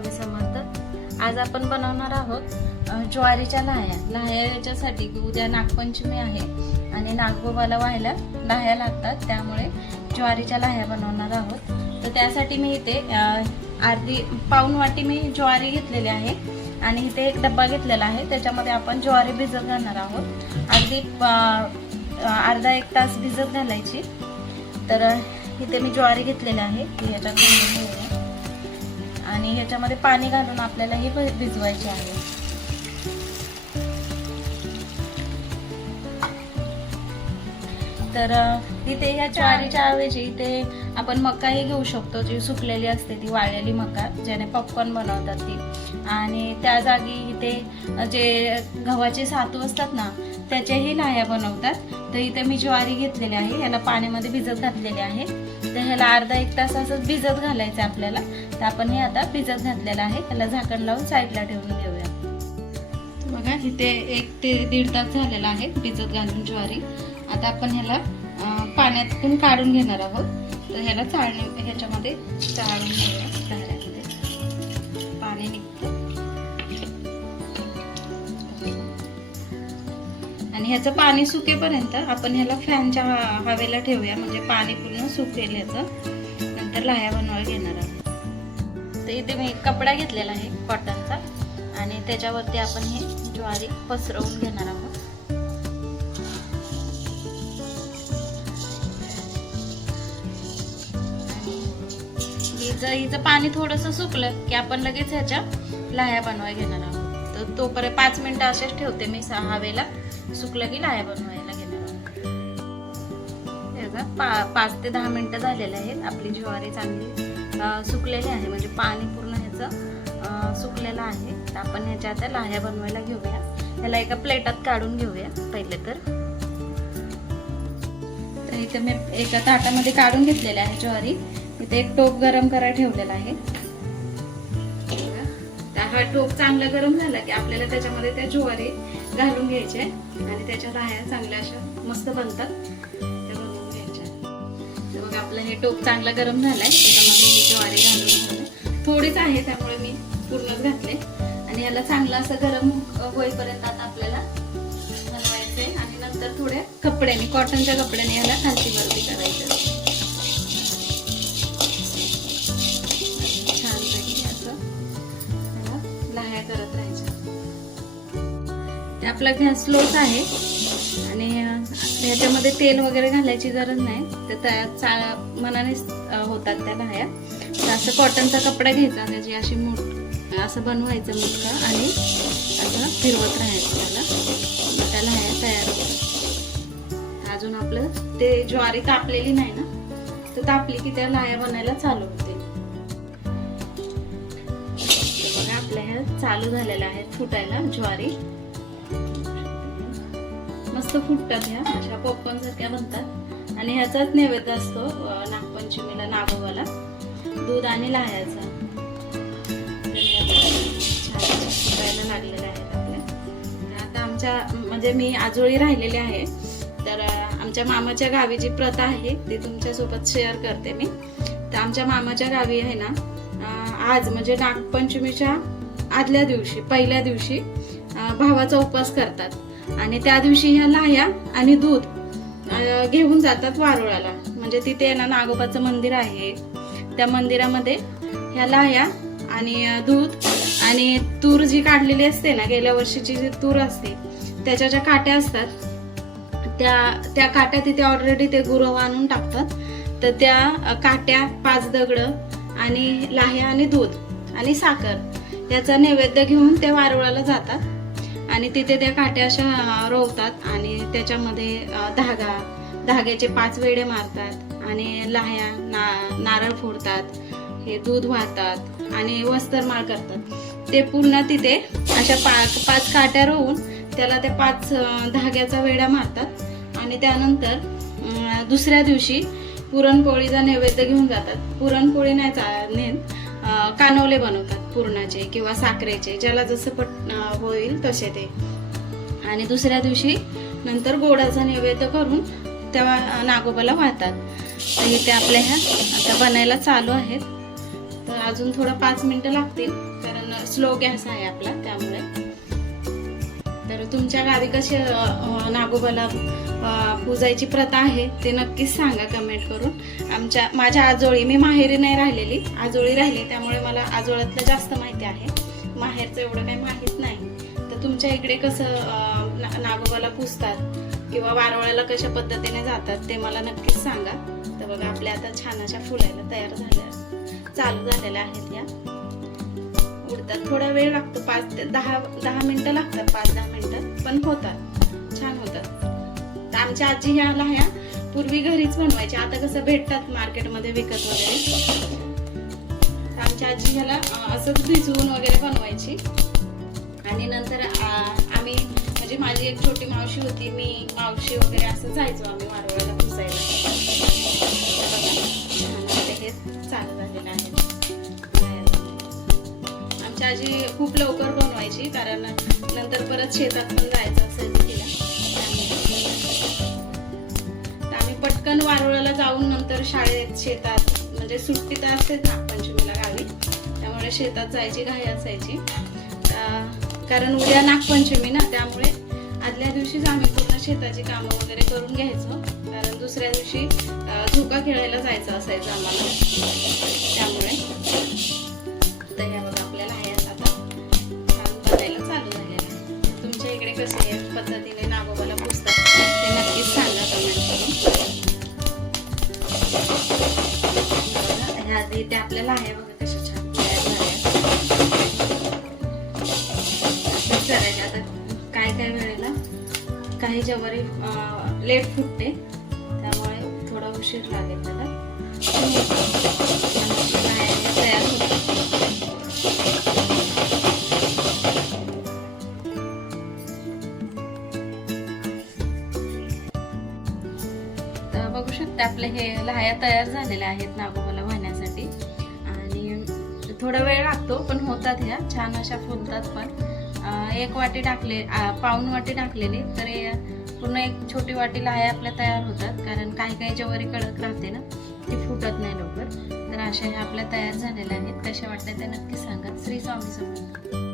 स्वामी समर्थ। आज आपण बनवणार आहोत ज्वारीच्या लाह्या याच्यासाठी उद्या नागपंचमी आहे आणि नागोबाला व्हायला लाह्या लागतात, त्यामुळे ज्वारीच्या लाह्या बनवणार आहोत। तर त्यासाठी मी इथे पाऊण वाटी मी ज्वारी घेतलेली आहे आणि इथे एक डब्बा घेतलेला आहे, त्याच्यामध्ये आपण ज्वारी भिजत घालणार आहोत। अगदी अर्धा एक तास भिजत घालायची। तर इथे मी ज्वारी घेतलेली आहे, याच्यात आणि ह्याच्यामध्ये पाणी घालून आपल्याला ही भिजवायची आहे। तर इथे या ज्वारीच्या ऐवजी इथे आपण मकाही घेऊ शकतो, जी सुकलेली असते ती वाळलेली मका, ज्याने पॉपकॉर्न बनवतात ती। आणि त्या जागी इथे जे गव्हाचे सातू असतात ना, त्याच्याही लाह्या बनवतात। तर इथे मी ज्वारी घेतलेली आहे, याला पाण्यामध्ये भिजत घातलेले आहे। तर ह्याला अर्धा एक तास असं भिजत घालायचं आपल्याला। तर आपण हे आता भिजत घातलेलं आहे, त्याला झाकण लावून साईडला ठेवून घेऊया। बघा इथे 1 ते 1.5 तास झालेला आहे भिजत घालून ज्वारी। आता आपण ह्याला पाण्यातून काढून घेणार आहोत। तर ह्याला ह्याच्यामध्ये चाळून घेऊया, धाऱ्यामध्ये पाणी निघतं। आणि ह्याचं पाणी सुकेपर्यंत आपण ह्याला फॅनच्या हवेला ठेवूया, म्हणजे पाणी पूर्ण सुकेल ह्याचं। नंतर लाह्या बनवायला घेणार आहोत। तर इथे मी एक कपडा घेतलेला आहे कॉटनचा आणि त्याच्यावरती आपण हे ज्वारी पसरवून घेणार आहोत। हिचं पाणी थोडंसं सुकलं की आपण लगेच ह्याच्या लाह्या बनवायला घेणार आहोत। तर तोपर्यंत 5 मिनिटं असेच ठेवते मी हवेला, सुकलं की लाह्या बनवायला घेणार आहोत। 5 ते 10 मिनिटं झालेले आहेत। आपली ज्वारी चांगली सुकलेली आहे, म्हणजे पाणी पूर्ण ह्याचं सुकलेलं आहे। तर आपण ह्याच्या आता लाह्या बनवायला घेऊया। ह्याला एका प्लेटात काढून घेऊया पहिले तर इथे मी एका ताटामध्ये काढून घेतलेले आहे ज्वारी। इथे एक टोप गरम करायला ठेवलेला आहे। हा टोप चांगला गरम झाला की आपल्याला त्याच्यामध्ये त्या ज्वारी घालून घ्यायचे आणि त्याच्या लाह्या चांगल्या अशा मस्त बनतात, त्या बनवून घ्यायच्या। तर बघा आपलं हे टोप चांगला गरम झालाय, त्याच्यामध्ये ही ज्वारी घालून थोडीच आहे त्यामुळे मी पूर्णच घातले। आणि याला चांगलं असं गरम होईपर्यंत आता आपल्याला बनवायचंय। आणि नंतर थोड्या कपड्याने, कॉटनच्या कपड्याने याला खालती वरती करायचं। लाह्या करत राहायच्या। आपला गॅस स्लोच आहे आणि ह्याच्यामध्ये तेल वगैरे घालायची गरज नाही, तर त्या मनाने होतात त्या लाह्या। तर असं कॉटनचा कपडा घ्यायचा, त्याची अशी असं बनवायचं मुटका आणि असं फिरवत राहायचं त्याला, त्या लाह्या तयार होतात। अजून आपलं ते ज्वारी तापलेली नाही ना, तर तापली की त्या लाह्या बनायला चालू होते। आपल्या ह्या चालू झालेल्या आहेत फुटायला ज्वारी, मस्त फुटतात ह्या, अशा पॉपकॉर्न सारख्या बनतात। आणि ह्याचाच नैवेद्य असतो नागपंचमीला नागोबाला, दूध आणि लाह्याचा। फुटायला लागलेल्या आहेत आपल्या। आता आमच्या म्हणजे मी आजोळी राहिलेली आहे, तर आमच्या मामाच्या गावी जी प्रथा आहे ती तुमच्या सोबत शेअर करते मी। तर आमच्या मामाच्या गावी आहे ना, आज म्हणजे नागपंचमीच्या आदल्या दिवशी, पहिल्या दिवशी भावाचा उपवास करतात आणि त्या दिवशी ह्या लाह्या आणि दूध घेऊन जातात वारुळाला। म्हणजे तिथे ना नागोबाचं मंदिर आहे, त्या मंदिरामध्ये ह्या लाह्या आणि दूध आणि तूर जी काढलेली असते ना, गेल्या वर्षीची जी तूर असते त्याच्या ज्या काट्या असतात, त्या काट्या तिथे ऑलरेडी ते गुरव आणून टाकतात। तर त्या काट्या, 5 दगडं आणि लाह्या आणि दूध आणि साखर याचा नैवेद्य घेऊन ते वारुळाला जातात आणि तिथे त्या काट्या अशा रोवतात आणि त्याच्यामध्ये धाग्याचे 5 वेढे मारतात आणि लाह्या नारळ फोडतात, हे दूध वाहतात आणि वस्त्रमाळ करतात। ते पूर्ण तिथे अशा 5 काट्या रोवून त्याला त्या 5 धाग्याचा वेढा मारतात आणि त्यानंतर दुसऱ्या दिवशी पुरणपोळीचा नैवेद्य घेऊन जातात। पुरणपोळी नाही नेत, कानवले बनवतात पुरणाचे किंवा साखरेचे, ज्याला जसं होईल तसे ते। आणि दुसऱ्या दिवशी नंतर गोडाचा नैवेद्य करून तेव्हा नागोबाला वाहतात। तर इथे आपल्या ह्या आता बनायला चालू आहेत, तर अजून थोडं 5 मिनिटं लागतील। स्लो गॅस आहे आपला, त्यामुळे. तर तुमच्या गावी कशी नागोबाला पूजायची प्रथा आहे ते नक्कीच सांगा कमेंट करून. माझ्या आजोळी, मी माहेरी नाही राहिलेली, आजोळी राहिली, त्यामुळे मला आजोळ्यातलं जास्त माहिती आहे, माहेरचं एवढं काही माहीत नाही. तर तुमच्या इकडे कसं नागोबाला पूजतात किंवा वारोळ्याला कशा पद्धतीने जातात ते मला नक्कीच सांगा. तर बघा आपल्या आता छान अशा फुलायला तयार चालू झालेल्या आहेत. या उडतात, थोडा वेळ लागतो, 5 ते 10 मिनिटं लागतात, 5-10 मिनिटं, पण होतात, छान होतात. तर आमच्या आजी ह्या लाह्या पूर्वी घरीच बनवायची, आता कसं भेटतात मार्केटमध्ये विकत वगैरे. तर आमच्या आजी ह्याला असंच भिजवून वगैरे बनवायची. आणि नंतर आम्ही, म्हणजे माझी एक छोटी मावशी होती, मी मावशी वगैरे असं जायचो आम्ही वारोळ्याला पुसायला. हे चालू झालेलं आहे. आमची आजी खूप लवकर बनवायची, कारण नंतर परत शेतात पण जायचं असायचं तिला. तर आम्ही पटकन वारोळ्याला जाऊन नंतर शाळेत, शेतात, म्हणजे सुट्टी तर असते नागपंचमीला गावी, त्यामुळे शेतात जायची घाई असायची. कारण उद्या नागपंचमी ना, त्यामुळे आदल्या दिवशीच आम्ही पूर्ण शेताची कामं वगैरे करून घ्यायचो, कारण दुसऱ्या दिवशी झोका खेळायला जायचं असायचं आम्हाला, त्यामुळे. तर ह्या बघा आपल्याला ह्यात आता छान बनायला चालू झालेलं आहे. तुमच्या इकडे कसे पद्धतीने नागोबाला पुजतात ते नक्कीच सांगा कमेंट करून. ह्या इथे आपल्याला आहे बघा कशा छान तयार झाल्या. करायचे आता काय वेळेला काही ज्वारी लेट फुटते, त्यामुळे थोडा उशीर लागेल त्याला. तयार होते. तर बघू शकता आपले हे लाह्या तयार झालेल्या आहेत नागोबाला वाहण्यासाठी. आणि थोडा वेळ लागतो, पण होतात ह्या छान अशा, फुलतात पण. 1 वाटी टाकले, पाऊण वाटी टाकलेली तर पूर्ण 1 छोटी वाटी लाह्या आपल्या तयार होतात, कारण काही ज्वारी कडक राहते ना, ती फुटत नाही लवकर. तर अशा ह्या आपल्या तयार झालेल्या आहेत. कशा वाटल्या ते नक्की सांगा. श्री स्वामी समर्थ.